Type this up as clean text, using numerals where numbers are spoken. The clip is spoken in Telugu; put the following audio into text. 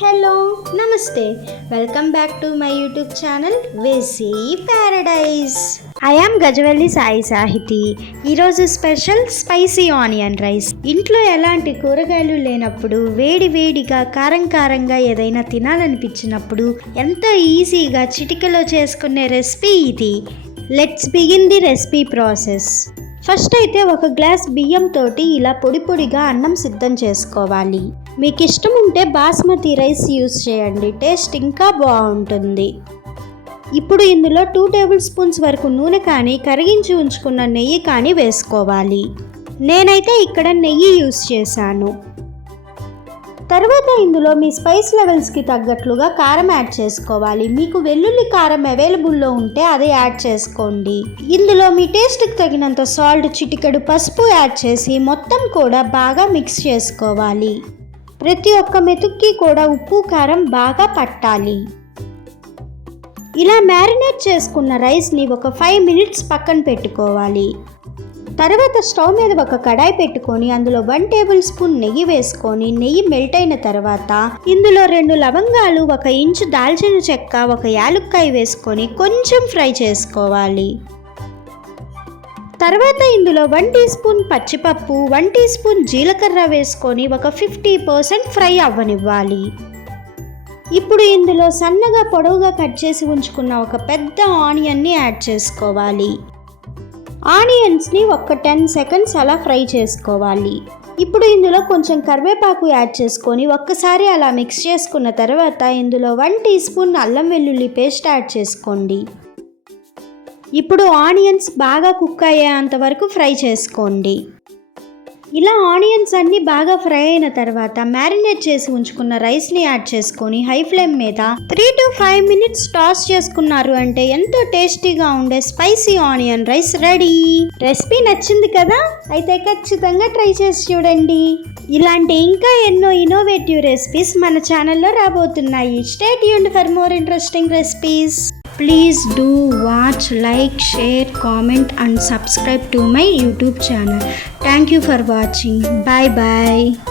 హలో నమస్తే welcome back to my YouTube channel వేసి paradise. I am Gajavelli Sai Sahithi. ఈరోజు స్పెషల్ స్పైసీ ఆనియన్ రైస్. ఇంట్లో ఎలాంటి కూరగాయలు లేనప్పుడు వేడి వేడిగా కారం కారంగా ఏదైనా తినాలనిపించినప్పుడు ఎంతో ఈజీగా చిటికలో చేసుకునే రెసిపీ ఇది. Let's begin the recipe process. First అయితే ఒక గ్లాస్ బియ్యంతో ఇలా పొడి పొడిగా అన్నం సిద్ధం చేసుకోవాలి. మీకు ఇష్టం ఉంటే బాస్మతి రైస్ యూస్ చేయండి, టేస్ట్ ఇంకా బాగుంటుంది. ఇప్పుడు ఇందులో 2 టేబుల్ స్పూన్స్ వరకు నూనె కానీ కరిగించి ఉంచుకున్న నెయ్యి కానీ వేసుకోవాలి. నేనైతే ఇక్కడ నెయ్యి యూస్ చేశాను. తర్వాత ఇందులో మీ స్పైస్ లెవెల్స్కి తగ్గట్లుగా కారం యాడ్ చేసుకోవాలి. మీకు వెల్లుల్లి కారం అవైలబుల్లో ఉంటే అదే యాడ్ చేసుకోండి. ఇందులో మీ టేస్ట్కి తగినంత సాల్ట్, చిటికెడు పసుపు యాడ్ చేసి మొత్తం కూడా బాగా మిక్స్ చేసుకోవాలి. ప్రతి ఒక్క మెతుక్కి కూడా ఉప్పు కారం బాగా పట్టాలి. ఇలా మ్యారినేట్ చేసుకున్న రైస్ని ఒక 5 మినిట్స్ పక్కన పెట్టుకోవాలి. తర్వాత స్టవ్ మీద ఒక కడాయి పెట్టుకొని అందులో 1 టేబుల్ స్పూన్ నెయ్యి వేసుకొని నెయ్యి మెల్ట్ అయిన తర్వాత ఇందులో 2 లవంగాలు, 1 ఇంచు దాల్చిన చెక్క, 1 యాలుక్కాయ వేసుకొని కొంచెం ఫ్రై చేసుకోవాలి. తర్వాత ఇందులో 1 టీ స్పూన్ పచ్చిపప్పు, 1 టీ స్పూన్ జీలకర్ర వేసుకొని ఒక 50% ఫ్రై అవ్వనివ్వాలి. ఇప్పుడు ఇందులో సన్నగా పొడవుగా కట్ చేసి ఉంచుకున్న ఒక పెద్ద ఆనియన్ని యాడ్ చేసుకోవాలి. ఆనియన్స్ని ఒక 10 సెకండ్స్ అలా ఫ్రై చేసుకోవాలి. ఇప్పుడు ఇందులో కొంచెం కరివేపాకు యాడ్ చేసుకొని ఒక్కసారి అలా మిక్స్ చేసుకున్న తర్వాత ఇందులో 1 టీ స్పూన్ అల్లం వెల్లుల్లి పేస్ట్ యాడ్ చేసుకోండి. ఇప్పుడు ఆనియన్స్ బాగా కుక్ అయ్యేంత వరకు ఫ్రై చేసుకోండి. ఇలా ఆనియన్స్ అన్నీ బాగా ఫ్రై అయిన తర్వాత మ్యారినేట్ చేసి ఉంచుకున్న రైస్ని యాడ్ చేసుకొని హై ఫ్లేమ్ మీద 3 to 5 మినిట్స్ టాస్ చేసుకున్నారు అంటే ఎంతో టేస్టీగా ఉండే spicy onion rice ready. Recipe నచ్చింది కదా? అయితే ఖచ్చితంగా ట్రై చేసి చూడండి. ఇలాంటి ఇంకా ఎన్నో ఇన్నోవేటివ్ రెసిపీస్ మన ఛానల్లో రాబోతున్నాయి. Stay tuned for more interesting recipes. Please do watch, like, share, comment and subscribe to my YouTube channel. Thank you for watching. Bye bye.